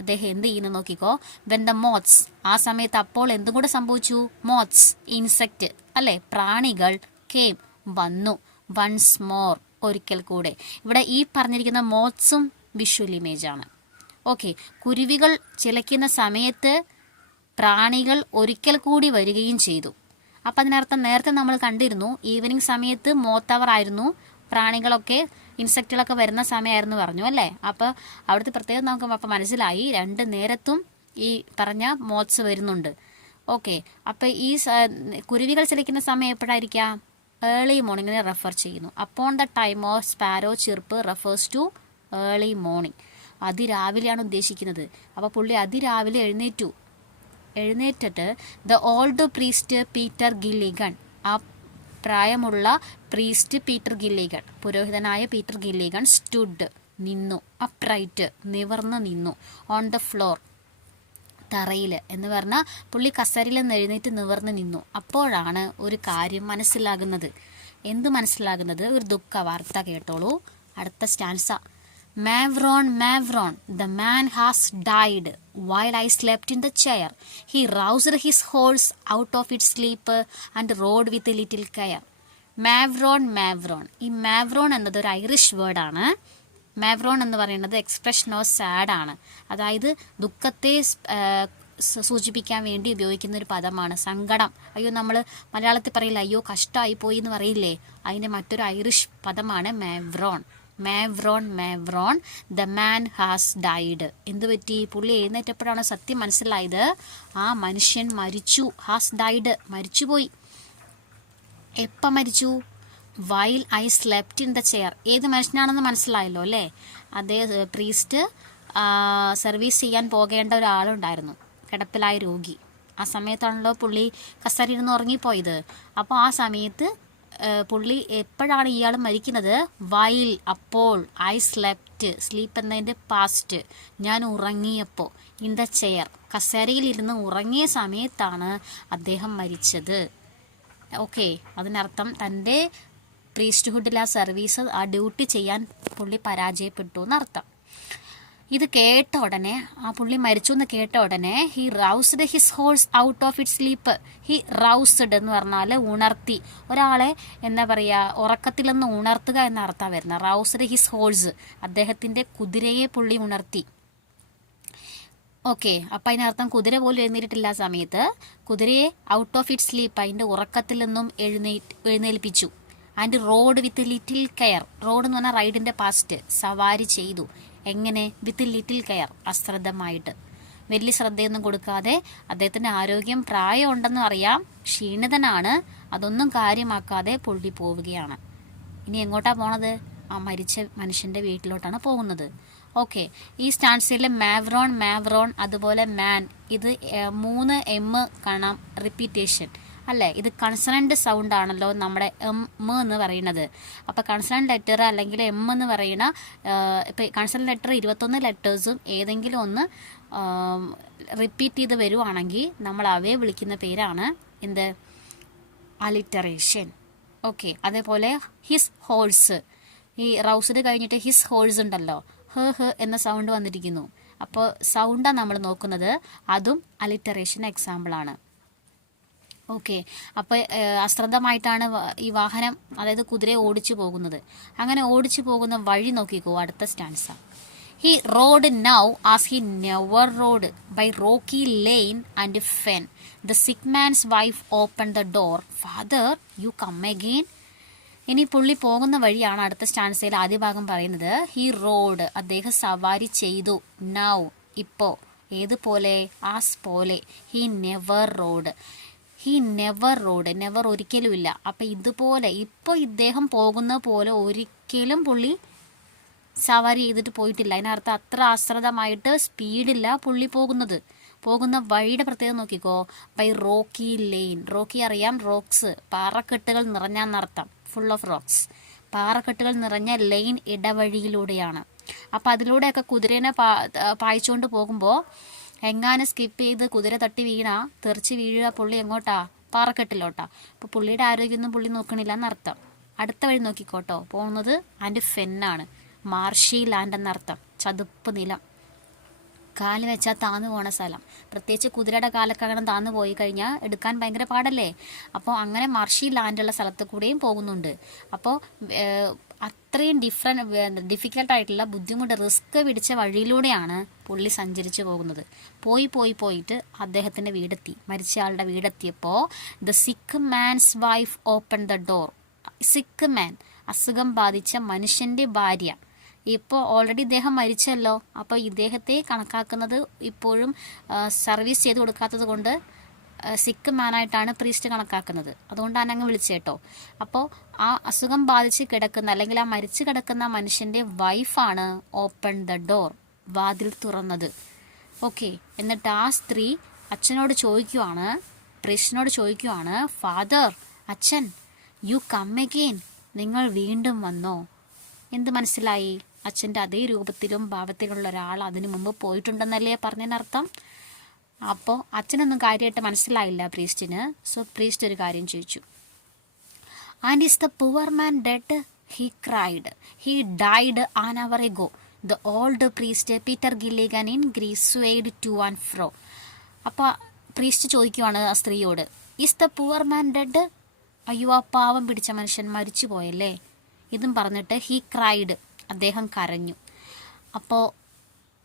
അദ്ദേഹം എന്ത് ചെയ്യുന്നു നോക്കിക്കോ. വെൻ ദ മോത്ത്സ്, ആ സമയത്ത് അപ്പോൾ എന്തും കൂടെ സംഭവിച്ചു? മോത്ത്സ്, ഇൻസെക്റ്റ് അല്ലെ, പ്രാണികൾ, കേം, വന്നു, വൺസ് മോർ, ഒരിക്കൽ കൂടെ. ഇവിടെ ഈ പറഞ്ഞിരിക്കുന്ന മോത്ത്സും വിഷ്വൽ ഇമേജ് ആണ്. ഓക്കെ, കുരുവികൾ ചിലയ്ക്കുന്ന സമയത്ത് പ്രാണികൾ ഒരിക്കൽ കൂടി വരികയും ചെയ്തു. അപ്പം അതിനർത്ഥം നേരത്തെ നമ്മൾ കണ്ടിരുന്നു ഈവനിങ് സമയത്ത് മോത്തവർ ആയിരുന്നു, പ്രാണികളൊക്കെ, ഇൻസെക്റ്റുകളൊക്കെ വരുന്ന സമയമായിരുന്നു പറഞ്ഞു അല്ലേ. അപ്പോൾ അവിടുത്തെ പ്രത്യേകത നമുക്ക് അപ്പം മനസ്സിലായി, 2 നേരത്തും ഈ പറഞ്ഞ മോത്ത്സ് വരുന്നുണ്ട്. ഓക്കെ, അപ്പോൾ ഈ കുരുവികൾ ചിലയ്ക്കുന്ന സമയം എപ്പോഴായിരിക്കാം? ഏർലി മോർണിംഗിനെ റെഫർ ചെയ്യുന്നു. Upon the time of sparrow chirp refers to early morning, അതിരാവിലെയാണ് ഉദ്ദേശിക്കുന്നത്. അപ്പോൾ പുള്ളി അതിരാവിലെ എഴുന്നേറ്റിട്ട് the old priest Peter Gilligan, ആ പ്രായമുള്ള പ്രീസ്റ്റ് പീറ്റർ ഗില്ലിഗൺ, പുരോഹിതനായ പീറ്റർ ഗില്ലിഗൺ, സ്റ്റുഡ്, നിന്നു, അപ്രൈറ്റ്, നിവർന്ന് നിന്നു, ഓൺ ദ ഫ്ലോർ, തറയിൽ എന്ന് പറഞ്ഞാൽ പുള്ളി കസേരയിൽ നിന്ന് എഴുന്നേറ്റ് നിവർന്ന് നിന്നു. അപ്പോഴാണ് ഒരു കാര്യം മനസ്സിലാകുന്നത്. എന്ത് മനസ്സിലാകുന്നത്? ഒരു ദുഃഖ വാർത്ത കേട്ടോളൂ. അടുത്ത stanza. Mavron, Mavron, the man has died while I slept in the chair. He roused his horse out of its sleep and rode with a little care. Mavron, Mavron. ഈ മാവ്രോൺ എന്നത് ഒരു ഐറിഷ് വേർഡാണ്. മാവ്രോൺ എന്ന് പറയുന്നത് എക്സ്പ്രഷൻ ഓഫ് സാഡ് ആണ്. അതായത് ദുഃഖത്തെ സൂചിപ്പിക്കാൻ വേണ്ടി ഉപയോഗിക്കുന്ന ഒരു പദമാണ്. സങ്കടം, അയ്യോ നമ്മൾ മലയാളത്തിൽ പറയില്ല അയ്യോ കഷ്ടമായി പോയി എന്ന് പറയില്ലേ, അതിൻ്റെ മറ്റൊരു ഐറിഷ് പദമാണ് മാവ്രോൺ. മാവ്രോൺ ദ മാൻ ഹാസ് ഡൈഡ്. എന്തു പറ്റി? പുള്ളി എഴുന്നേറ്റപ്പോഴാണ് സത്യം മനസ്സിലായത്, ആ മനുഷ്യൻ മരിച്ചു. ഹാസ് ഡൈഡ്, മരിച്ചുപോയി. എപ്പം മരിച്ചു? While I slept in the chair. ഏത് മനുഷ്യനാണെന്ന് മനസ്സിലായല്ലോ അല്ലേ? അതേ പ്രീസ്റ്റ് സർവീസ് ചെയ്യാൻ പോകേണ്ട ഒരാളുണ്ടായിരുന്നു, കിടപ്പിലായ രോഗി. ആ സമയത്താണല്ലോ പുള്ളി കസേരയിരുന്ന് ഉറങ്ങിപ്പോയത്. അപ്പോൾ ആ സമയത്ത് പുള്ളി എപ്പോഴാണ് ഇയാൾ മരിക്കുന്നത്? വൈൽ, അപ്പോൾ. ഐ സ്ലെപ്റ്റ്, സ്ലീപ്പ് എന്നതിൻ്റെ പാസ്റ്റ്, ഞാൻ ഉറങ്ങിയപ്പോൾ. ഇൻ ദ ചെയർ, കസേരയിലിരുന്ന് ഉറങ്ങിയ സമയത്താണ് അദ്ദേഹം മരിച്ചത്. ഓക്കെ, അതിനർത്ഥം തൻ്റെ പ്രീസ്റ്റ്ഹുഡിൽ ആ സർവീസ്, ആ ഡ്യൂട്ടി ചെയ്യാൻ പുള്ളി പരാജയപ്പെട്ടു എന്നർത്ഥം. ഇത് കേട്ട ഉടനെ, ആ പുള്ളി മരിച്ചു എന്ന് കേട്ട ഉടനെ, he roused his horse out of its sleep. He roused എന്ന് പറഞ്ഞാൽ ഉണർത്തി, ഒരാളെ എന്താ പറയുക, ഉറക്കത്തിൽ നിന്ന് ഉണർത്തുക എന്ന അർത്ഥം വരുന്നത്. റൗസ്ഡ് ഹിസ് ഹോഴ്സ്, അദ്ദേഹത്തിൻ്റെ കുതിരയെ പുള്ളി ഉണർത്തി. ഓക്കെ, അപ്പം അതിനർത്ഥം കുതിര പോലും എഴുന്നേറ്റിട്ടില്ല ആ സമയത്ത്. കുതിരയെ ഔട്ട് ഓഫ് ഇറ്റ് സ്ലീപ്പ്, അതിൻ്റെ ഉറക്കത്തിൽ നിന്നും എഴുന്നേൽപ്പിച്ചു. And rode with little care. Rode എന്ന് പറഞ്ഞാൽ റൈഡിൻ്റെ പാസ്റ്റ്, സവാരി ചെയ്തു. എങ്ങനെ? വിത്ത് ലിറ്റിൽ കെയർ, അശ്രദ്ധമായിട്ട്, വലിയ ശ്രദ്ധയൊന്നും കൊടുക്കാതെ. അദ്ദേഹത്തിൻ്റെ ആരോഗ്യം, പ്രായം ഉണ്ടെന്നും അറിയാം, ക്ഷീണിതനാണ്, അതൊന്നും കാര്യമാക്കാതെ പുള്ളി പോവുകയാണ്. ഇനി എങ്ങോട്ടാ പോണത്? ആ മരിച്ച മനുഷ്യൻ്റെ വീട്ടിലോട്ടാണ് പോകുന്നത്. ഓക്കെ, ഈ സ്റ്റാൻസിലെ മാവ്രോൺ അതുപോലെ മാൻ, ഇത് 3 M കാണാം, റിപ്പീറ്റേഷൻ അല്ലേ? ഇത് കൺസണൻ്റ് സൗണ്ട് ആണല്ലോ നമ്മുടെ എം എന്ന് പറയുന്നത്. അപ്പോൾ കൺസണൻ്റ് ലെറ്റർ അല്ലെങ്കിൽ എം എന്ന് പറയുന്ന, ഇപ്പോൾ കൺസണൻ്റ് ലെറ്റർ 21 ലെറ്റേഴ്സും ഏതെങ്കിലും ഒന്ന് റിപ്പീറ്റ് ചെയ്ത് വരുവാണെങ്കിൽ നമ്മൾ അവയെ വിളിക്കുന്ന പേരാണ് എന്ത്? അലിറ്ററേഷൻ. ഓക്കെ, അതേപോലെ ഹിസ് ഹോഴ്സ്, ഈ റൗസ്ഡ് കഴിഞ്ഞിട്ട് ഹിസ് ഹോഴ്സ് ഉണ്ടല്ലോ, ഹ് എന്ന സൗണ്ട് വന്നിരിക്കുന്നു. അപ്പോൾ സൗണ്ടാണ് നമ്മൾ നോക്കുന്നത്, അതും അലിറ്ററേഷൻ എക്സാമ്പിളാണ്. ഓക്കെ, അപ്പോൾ അശ്രദ്ധമായിട്ടാണ് ഈ വാഹനം, അതായത് കുതിരയെ ഓടിച്ചു പോകുന്നത്. അങ്ങനെ ഓടിച്ചു പോകുന്ന വഴി നോക്കിക്കോ, അടുത്ത stanza. He rode now as he never rode by rocky lane and fen. The sick man's wife open the door. Father, you come again. ഇനി പുള്ളി പോകുന്ന വഴിയാണ് അടുത്ത സ്റ്റാൻസയിൽ ആദ്യ ഭാഗം പറയുന്നത്. ഹി റോഡ്, അദ്ദേഹം സവാരി ചെയ്തു. നൗ, ഇപ്പോൾ. ഏതുപോലെ? ആസ് പോലെ. He never road. He never road, never ഒരിക്കലുമില്ല. അപ്പം ഇതുപോലെ, ഇപ്പോൾ ഇദ്ദേഹം പോകുന്ന പോലെ ഒരിക്കലും പുള്ളി സവാരി ചെയ്തിട്ട് പോയിട്ടില്ല. അതിനർത്ഥം അത്ര അശ്രദ്ധമായിട്ട് സ്പീഡില്ല പുള്ളി പോകുന്ന വഴിയുടെ പ്രത്യേകത നോക്കിക്കോ. By rocky lane. റോക്കി അറിയാം, റോക്സ്, പാറക്കെട്ടുകൾ നിറഞ്ഞെന്നർത്ഥം, ഫുൾ ഓഫ് റോക്സ്. പാറക്കെട്ടുകൾ നിറഞ്ഞ ലെയിൻ, ഇടവഴിയിലൂടെയാണ്. അപ്പം അതിലൂടെയൊക്കെ കുതിരേനെ പായിച്ചുകൊണ്ട് പോകുമ്പോൾ എങ്ങാനും സ്കിപ്പ് ചെയ്ത് കുതിര തട്ടി വീണാ, തെറിച്ച് വീഴുക പുള്ളി എങ്ങോട്ടാ? പാറക്കെട്ടിലോട്ടാ. അപ്പോൾ പുള്ളിയുടെ ആരോഗ്യമൊന്നും പുള്ളി നോക്കണില്ല എന്നർത്ഥം. അടുത്ത വഴി നോക്കിക്കോട്ടോ, പോകുന്നത് ആൻഡ് ഫെന്നാണ്, മാർഷി ലാൻഡ് എന്നർത്ഥം, ചതുപ്പ് നിലം, കാല് വെച്ചാൽ താന്നു പോണ സ്ഥലം. പ്രത്യേകിച്ച് കുതിരയുടെ കാലൊക്കെ അങ്ങനെ താന്നു പോയി കഴിഞ്ഞാൽ എടുക്കാൻ ഭയങ്കര പാടല്ലേ. അപ്പോൾ അങ്ങനെ മാർഷി ലാൻഡുള്ള സ്ഥലത്ത് കൂടെയും പോകുന്നുണ്ട്. അപ്പോൾ അത്രയും ഡിഫിക്കൽട്ടായിട്ടുള്ള ബുദ്ധിമുട്ട്, റിസ്ക് പിടിച്ച വഴിയിലൂടെയാണ് പുള്ളി സഞ്ചരിച്ചു പോകുന്നത്. പോയിട്ട് അദ്ദേഹത്തിൻ്റെ വീടെത്തി, മരിച്ചയാളുടെ വീടെത്തിയപ്പോൾ the sick man's wife open the door. Sick man, അസുഖം ബാധിച്ച മനുഷ്യൻ്റെ ഭാര്യ. ഇപ്പോൾ ഓൾറെഡി ഇദ്ദേഹം മരിച്ചല്ലോ, അപ്പോൾ ഇദ്ദേഹത്തെ കണക്കാക്കുന്നത് ഇപ്പോഴും സർവീസ് ചെയ്ത് കൊടുക്കാത്തത് കൊണ്ട് സിക്ക് മാനായിട്ടാണ് പ്രീസ്റ്റ് കണക്കാക്കുന്നത്. അതുകൊണ്ടാണ് അങ്ങ് വിളിച്ചേട്ടോ. അപ്പോൾ ആ അസുഖം ബാധിച്ച് കിടക്കുന്ന, അല്ലെങ്കിൽ ആ മരിച്ചു കിടക്കുന്ന മനുഷ്യൻ്റെ വൈഫാണ് ഓപ്പൺ ദ ഡോർ, വാതിൽ തുറന്നത്. ഓക്കെ, എന്നിട്ട് ആ സ്ത്രീ അച്ഛനോട് ചോദിക്കുവാണ്, പ്രീസ്റ്റിനോട് ചോദിക്കുവാണ്, ഫാദർ, അച്ഛൻ, യു കം അഗെയിൻ, നിങ്ങൾ വീണ്ടും വന്നോ? എന്ത് മനസ്സിലായി? അച്ഛൻ്റെ അതേ രൂപത്തിലും ഭാവത്തിലുള്ള ഒരാൾ അതിനു മുമ്പ് പോയിട്ടുണ്ടെന്നല്ലേ പറഞ്ഞതിനർത്ഥം. അപ്പോൾ അച്ഛനൊന്നും കാര്യമായിട്ട് മനസ്സിലായില്ല പ്രീസ്റ്റിന്. സോ പ്രീസ്റ്റ് ഒരു കാര്യം ചോദിച്ചു. And is the poor man dead? He cried. He died an hour ago. The old priest Peter Gilligan in grief swayed to and fro. അപ്പോൾ പ്രീസ്റ്റ് ചോദിക്കുവാണ് ആ സ്ത്രീയോട്, is the poor man dead? അയ്യോ, ആ പാവം പിടിച്ച മനുഷ്യൻ മരിച്ചു പോയല്ലേ. ഇതും പറഞ്ഞിട്ട് ഹി ക്രൈഡ്, അദ്ദേഹം കരഞ്ഞു. അപ്പോൾ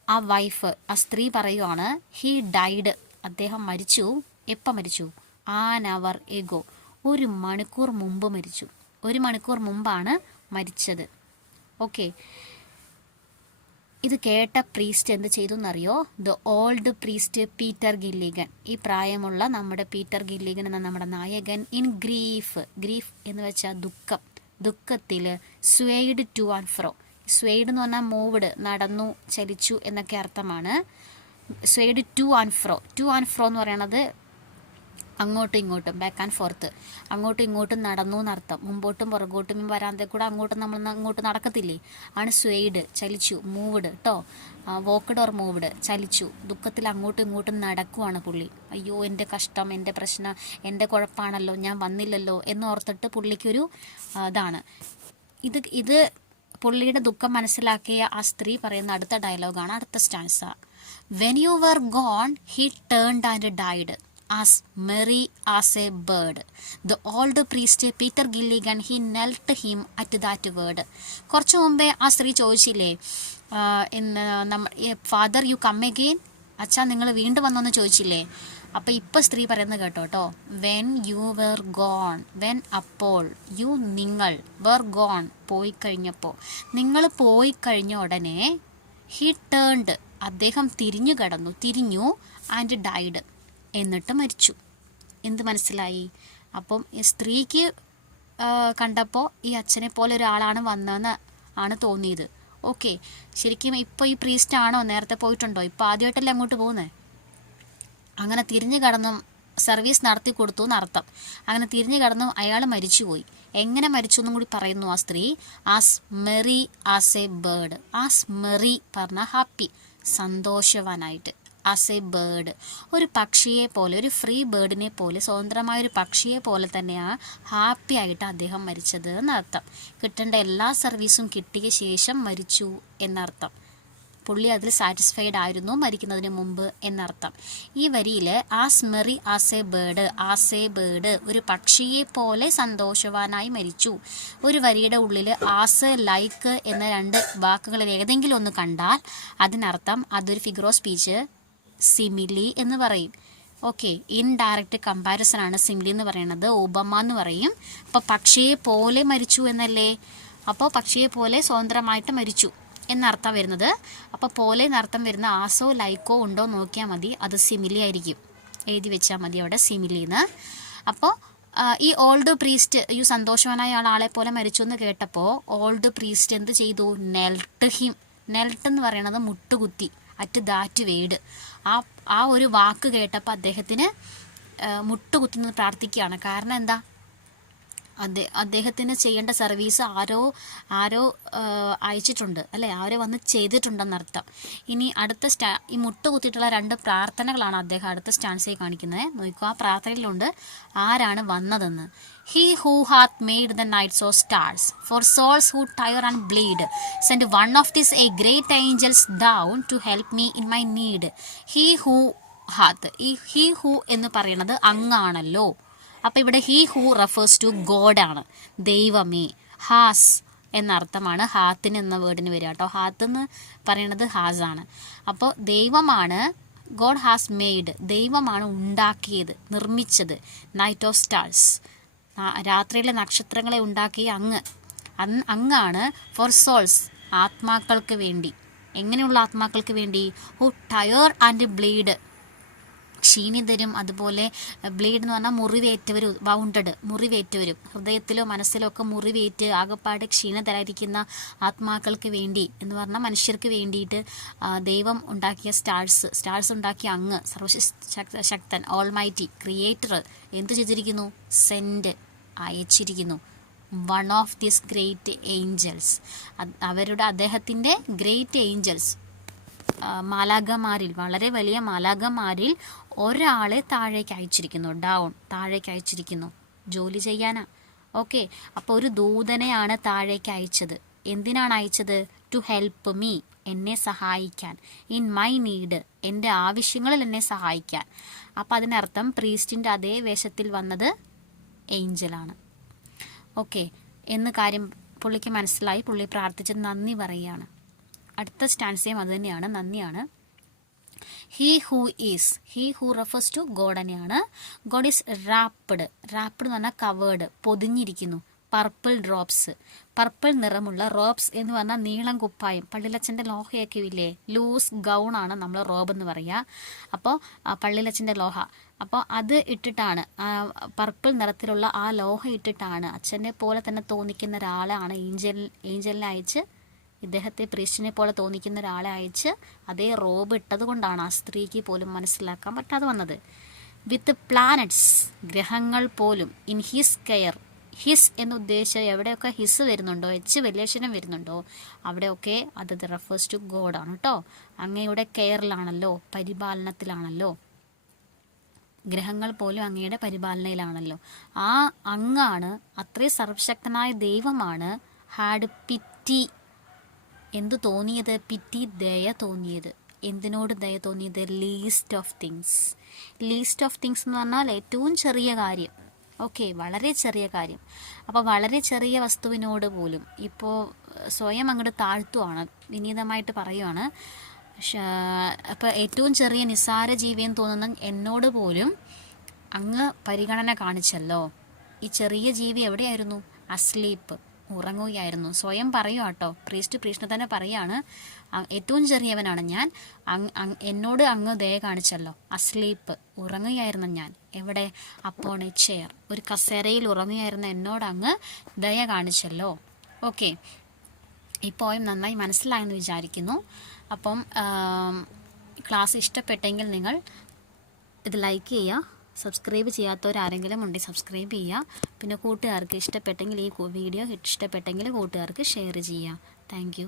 ആ വൈഫ്, ആ സ്ത്രീ പറയുവാണ്, ഹീ ഡൈഡ്, അദ്ദേഹം മരിച്ചു. എപ്പോൾ മരിച്ചു? ആൻ അവർ എഗോ, 1 മണിക്കൂർ മുമ്പ് മരിച്ചു. 1 മണിക്കൂർ മുമ്പാണ് മരിച്ചത്. ഓക്കെ. ഇത് കേട്ട പ്രീസ്റ്റ് എന്ത് ചെയ്തു എന്നറിയോ? The old priest Peter Gilligan, ഈ പ്രായമുള്ള നമ്മുടെ പീറ്റർ ഗില്ലിഗൻ എന്ന നമ്മുടെ നായകൻ, ഇൻ ഗ്രീഫ്, ഗ്രീഫ് എന്ന് വെച്ചാൽ ദുഃഖം, ദുഃഖത്തിൽ സ്വേയ്ഡ് ടു ആൻഡ് ഫ്രോ. സ്വേയ്ഡ് എന്ന് പറഞ്ഞാൽ മൂവ്ഡ്, നടന്നു, ചലിച്ചു എന്നൊക്കെ അർത്ഥമാണ്. Swayed to and fro, to and fro എന്ന് പറയണത് അങ്ങോട്ടും ഇങ്ങോട്ടും, ബാക്ക് ആൻഡ് ഫോർത്ത്, അങ്ങോട്ടും ഇങ്ങോട്ടും നടന്നു എന്നർത്ഥം. മുമ്പോട്ടും പുറകോട്ടും വരാതെ കൂടെ അങ്ങോട്ട് നടക്കത്തില്ലേ, ആണ് സ്വേയ്ഡ്, ചലിച്ചു, മൂവ്ഡ് കേട്ടോ, വോക്ക്ഡ് ഓർ മൂവ്ഡ്, ചലിച്ചു. ദുഃഖത്തിൽ അങ്ങോട്ടും ഇങ്ങോട്ടും നടക്കുവാണ് പുള്ളി. അയ്യോ എൻ്റെ കഷ്ടം, എൻ്റെ പ്രശ്നം, എൻ്റെ കുഴപ്പമാണല്ലോ, ഞാൻ വന്നില്ലല്ലോ എന്നോർത്തിട്ട് പുള്ളിക്കൊരു ഇതാണ്. ഇത് പുള്ളിയുടെ ദുഃഖം മനസ്സിലാക്കിയ ആ സ്ത്രീ പറയുന്ന അടുത്ത ഡയലോഗാണ് അടുത്ത stanza. When you were gone he turned and died as merry as a bird. The old priest Peter Gilligan, he knelt him at that word. കുറച്ചു മുമ്പേ ആ സ്ത്രീ ചോദിച്ചില്ലേ, ഫാദർ യു കം അഗെയിൻ, അച്ഛാ നിങ്ങൾ വീണ്ടും വന്നോന്ന് ചോദിച്ചില്ലേ? അപ്പം ഇപ്പം സ്ത്രീ പറയുന്നത് കേട്ടോ, when you were gone, when അപ്പോൾ, യു നിങ്ങൾ, വെർ ഗോൺ പോയി കഴിഞ്ഞപ്പോൾ, നിങ്ങൾ പോയി കഴിഞ്ഞ ഉടനെ, ഹി ടേൺഡ് അദ്ദേഹം തിരിഞ്ഞു, ആൻഡ് ഡൈഡ് എന്നിട്ട് മരിച്ചു. എന്ത് മനസ്സിലായി? അപ്പം ഈ സ്ത്രീക്ക് കണ്ടപ്പോൾ ഈ അച്ഛനെ പോലെ ഒരാളാണ് വന്നതെന്ന് ആണ് തോന്നിയത്. ഓക്കെ, ശരിക്കും ഇപ്പോൾ ഈ പ്രീസ്റ്റ് ആണോ? നേരത്തെ പോയിട്ടുണ്ടോ? ഇപ്പോൾ ആദ്യമായിട്ടല്ലേ അങ്ങോട്ട് പോകുന്നത്? അങ്ങനെ തിരിഞ്ഞു കടന്നും സർവീസ് നടത്തി കൊടുത്തു എന്നർത്ഥം. അങ്ങനെ തിരിഞ്ഞു കടന്നും അയാൾ മരിച്ചുപോയി. എങ്ങനെ മരിച്ചു എന്നും കൂടി പറയുന്നു ആ സ്ത്രീ. As merry as A bird. As merry പറഞ്ഞ ഹാപ്പി, സന്തോഷവാനായിട്ട്. ആസ് എ ബേർഡ്, ഒരു പക്ഷിയെ പോലെ, ഒരു ഫ്രീ ബേർഡിനെ പോലെ, സ്വതന്ത്രമായൊരു പക്ഷിയെ പോലെ തന്നെയാണ് ഹാപ്പി ആയിട്ട് അദ്ദേഹം മരിച്ചത് എന്നർത്ഥം. കിട്ടേണ്ട എല്ലാ സർവീസും കിട്ടിയ ശേഷം മരിച്ചു എന്നർത്ഥം. പുള്ളി അതിൽ സാറ്റിസ്ഫൈഡ് ആയിരുന്നു മരിക്കുന്നതിന് മുമ്പ് എന്നർത്ഥം. ഈ വരിയിൽ as merry as A bird, as A bird, ഒരു പക്ഷിയെ പോലെ സന്തോഷവാനായി മരിച്ചു. ഒരു വരിയുടെ ഉള്ളിൽ ആസ്, ലൈക്ക് എന്ന 2 വാക്കുകളിൽ ഏതെങ്കിലും ഒന്ന് കണ്ടാൽ അതിനർത്ഥം അതൊരു ഫിഗർ ഓഫ് സ്പീച്ച്, സിമിലി എന്ന് പറയും. ഓക്കെ, ഇൻഡയറക്റ്റ് കമ്പാരിസൺ ആണ് സിമിലി എന്ന് പറയുന്നത്, ഉപമ എന്ന് പറയും. അപ്പോൾ പക്ഷിയെ പോലെ മരിച്ചു എന്നല്ലേ, അപ്പോൾ പക്ഷിയെ പോലെ സ്വതന്ത്രമായിട്ട് മരിച്ചു എന്നർത്ഥം വരുന്നത്. അപ്പോൾ പോലെ എന്നർത്ഥം വരുന്ന ആസോ ലൈക്കോ ഉണ്ടോ നോക്കിയാൽ മതി, അത് സിമിലി ആയിരിക്കും. എഴുതി വെച്ചാൽ മതി അവിടെ സിമിലിന്ന്. അപ്പോൾ ഈ ഓൾഡ് പ്രീസ്റ്റ്, ഈ സന്തോഷവാനായ ആളെ പോലെ മരിച്ചു എന്ന് കേട്ടപ്പോൾ ഓൾഡ് പ്രീസ്റ്റ് എന്ത് ചെയ്തു? നെൽട്ട് ഹിം. നെൽട്ട് എന്ന് പറയുന്നത് മുട്ടുകുത്തി, അറ്റ് ദാറ്റ് വേഡ്. ആ ഒരു വാക്ക് കേട്ടപ്പോൾ അദ്ദേഹത്തിന് മുട്ടുകുത്തുന്നത് പ്രാർത്ഥിക്കുകയാണ്. കാരണം എന്താ? അദ്ദേഹത്തിന് ചെയ്യേണ്ട സർവീസ് ആരോ അയച്ചിട്ടുണ്ട് അല്ലേ, ആരോ വന്ന് ചെയ്തിട്ടുണ്ടെന്നർത്ഥം. ഇനി അടുത്ത ഈ മുട്ടുകുത്തിയിട്ടുള്ള 2 പ്രാർത്ഥനകളാണ് അദ്ദേഹം അടുത്ത സ്റ്റാൻസിൽ കാണിക്കുന്നത്. നോക്കുക, ആ പ്രാർത്ഥനയിലുണ്ട് ആരാണ് വന്നതെന്ന്. He who hath made the nights of stars, for souls who tire and bleed, send one of these a great angels down to help me in my need. He who hath, ഈ he who എന്ന് പറയുന്നത് അങ്ങാണല്ലോ. അപ്പോൾ ഇവിടെ he who refers to God ആണ്, ദൈവമേ. Has എന്നർത്ഥമാണ് ഹാത്തിന് എന്ന വേർഡിന് വരിക കേട്ടോ. ഹാത്ത് എന്ന് പറയുന്നത് ഹാസ് ആണ്. അപ്പോൾ ദൈവമാണ്, ഗോഡ് ഹാസ് മെയ്ഡ്, ദൈവമാണ് ഉണ്ടാക്കിയത്, നിർമ്മിച്ചത്. നൈറ്റ് ഓഫ് സ്റ്റാർസ്, രാത്രിയിലെ നക്ഷത്രങ്ങളെ ഉണ്ടാക്കിയ അങ്ങാണ്. ഫോർ സോൾസ്, ആത്മാക്കൾക്ക് വേണ്ടി. എങ്ങനെയുള്ള ആത്മാക്കൾക്ക് വേണ്ടി? ഹു ടയർ ആൻഡ് ബ്ലീഡ്, ക്ഷീണിതരും അതുപോലെ ബ്ലീഡ് എന്ന് പറഞ്ഞാൽ മുറിവേറ്റവരും, വൗണ്ടഡ്, മുറിവേറ്റവരും, ഹൃദയത്തിലോ മനസ്സിലോ ഒക്കെ മുറിവേറ്റ് ആകപ്പാടെ ക്ഷീണിതരായിരിക്കുന്ന ആത്മാക്കൾക്ക് വേണ്ടി എന്ന് പറഞ്ഞാൽ മനുഷ്യർക്ക് വേണ്ടിയിട്ട് ദൈവം ഉണ്ടാക്കിയ സ്റ്റാർസ് ഉണ്ടാക്കിയ അങ്ങ്, സർവശക്തൻ, ഓൾമൈറ്റി, ക്രിയേറ്റർ എന്ത് ചെയ്തിരിക്കുന്നു? സെൻഡ്, അയച്ചിരിക്കുന്നു. One of these great angels, അദ്ദേഹത്തിൻ്റെ ഗ്രേറ്റ് ഏഞ്ചൽസ്, മാലാഖമാരിൽ, വളരെ വലിയ മാലാഖമാരിൽ ഒരാളെ താഴേക്ക് അയച്ചിരിക്കുന്നു. ഡൗൺ, താഴേക്ക് അയച്ചിരിക്കുന്നു, ജോലി ചെയ്യാനാ. ഓക്കെ, അപ്പോൾ ഒരു ദൂതനെയാണ് താഴേക്ക് അയച്ചത്. എന്തിനാണ് അയച്ചത്? ടു ഹെൽപ്പ് മീ, എന്നെ സഹായിക്കാൻ. ഇൻ മൈ നീഡ്, എൻ്റെ ആവശ്യങ്ങളിൽ എന്നെ സഹായിക്കാൻ. അപ്പോൾ അതിനർത്ഥം പ്രീസ്റ്റിൻ്റെ അതേ വേഷത്തിൽ വന്നത് ഏഞ്ചലാണ്. ഓക്കെ എന്ന് കാര്യം പുള്ളിക്ക് മനസ്സിലായി. പുള്ളി പ്രാർത്ഥിച്ച് നന്ദി പറയുകയാണ്. അടുത്ത സ്റ്റാൻസയും അത് തന്നെയാണ്, നന്ദിയാണ്. He who is, he who refers to God തന്നെയാണ്. ഗോഡ് ഈസ് റാപ്ഡ്, റാപ്ഡ് എന്ന് പറഞ്ഞാൽ കവേർഡ്, പൊതിഞ്ഞിരിക്കുന്നു. പർപ്പിൾ ഡ്രോപ്സ്, പർപ്പിൾ നിറമുള്ള. റോബ്സ് എന്ന് പറഞ്ഞാൽ നീളം കുപ്പായം, പള്ളിലച്ചൻ്റെ ലോഹയൊക്കെ ഇല്ലേ, ലൂസ് ഗൗൺ ആണ് നമ്മൾ റോബ് എന്ന് പറയുക. അപ്പോൾ പള്ളിലച്ചൻ്റെ ലോഹ, അപ്പോൾ അത് ഇട്ടിട്ടാണ്, പർപ്പിൾ നിറത്തിലുള്ള ആ ലോഹ ഇട്ടിട്ടാണ് അച്ഛനെ പോലെ തന്നെ തോന്നിക്കുന്ന ഒരാളാണ് ഏഞ്ചലിനെ അയച്ച്, ഇദ്ദേഹത്തെ പ്രീസ്റ്റിനെ പോലെ തോന്നിക്കുന്ന ഒരാളെ അയച്ച് അതേ റോബ് ഇട്ടത് കൊണ്ടാണ് ആ സ്ത്രീക്ക് പോലും മനസ്സിലാക്കാൻ പറ്റാതെ വന്നത്. വിത്ത് പ്ലാനറ്റ്സ്, ഗ്രഹങ്ങൾ പോലും. ഇൻ ഹിസ് കെയർ, ഹിസ് എന്ന് ഉദ്ദേശിച്ച് എവിടെയൊക്കെ ഹിസ് വരുന്നുണ്ടോ, എച്ച് വലിയക്ഷരം വരുന്നുണ്ടോ, അവിടെയൊക്കെ അത് റെഫേഴ്സ് ടു ഗോഡ് ആണ് കേട്ടോ. അങ്ങയുടെ കെയറിലാണല്ലോ, പരിപാലനത്തിലാണല്ലോ, ഗ്രഹങ്ങൾ പോലും അങ്ങയുടെ പരിപാലനയിലാണല്ലോ. ആ അങ്ങാണ്, അത്രയും സർവശക്തനായ ദൈവമാണ്. ഹാഡ് പിറ്റി, എന്തു തോന്നിയത്, പിറ്റി ദയ തോന്നിയത്. എന്തിനോട് ദയ തോന്നിയത്, least of things. Least of things എന്ന് പറഞ്ഞാൽ ഏറ്റവും ചെറിയ കാര്യം. ഓക്കെ, വളരെ ചെറിയ കാര്യം. അപ്പോൾ വളരെ ചെറിയ വസ്തുവിനോട് പോലും ഇപ്പോൾ സ്വയം അങ്ങോട്ട് താഴ്ത്തുവാണ്, വിനീതമായിട്ട് പറയുവാണ്. അപ്പോൾ ഏറ്റവും ചെറിയ നിസ്സാര ജീവിയെന്ന് തോന്നുന്ന എന്നോട് പോലും അങ്ങ് പരിഗണന കാണിച്ചല്ലോ. ഈ ചെറിയ ജീവി എവിടെയായിരുന്നു, അസ്ലീപ്പ്, ഉറങ്ങുകയായിരുന്നു. സ്വയം പറയുക കേട്ടോ, പ്രീസ്റ്റിനെ തന്നെ പറയാണ്, ഏറ്റവും ചെറിയവനാണ് ഞാൻ, എന്നോട് അങ്ങ് ദയ കാണിച്ചല്ലോ. അസ്ലീപ്പ്, ഉറങ്ങുകയായിരുന്നു ഞാൻ. എവിടെ, അപ്പോൺ എ ചെയർ, ഒരു കസേരയിൽ ഉറങ്ങുകയായിരുന്ന എന്നോട് അങ്ങ് ദയ കാണിച്ചല്ലോ. ഓക്കെ, ഈ പോയം നന്നായി മനസ്സിലായെന്ന് വിചാരിക്കുന്നു. അപ്പം ക്ലാസ് ഇഷ്ടപ്പെട്ടെങ്കിൽ നിങ്ങൾ ഇത് ലൈക്ക് ചെയ്യുക. സബ്സ്ക്രൈബ് ചെയ്യാത്തവരാരെങ്കിലും ഉണ്ടെങ്കിൽ സബ്സ്ക്രൈബ് ചെയ്യുക. പിന്നെ കൂട്ടുകാർക്ക് ഇഷ്ടപ്പെട്ടെങ്കിൽ, ഈ വീഡിയോ ഇഷ്ടപ്പെട്ടെങ്കിൽ കൂട്ടുകാർക്ക് ഷെയർ ചെയ്യുക. Thank you.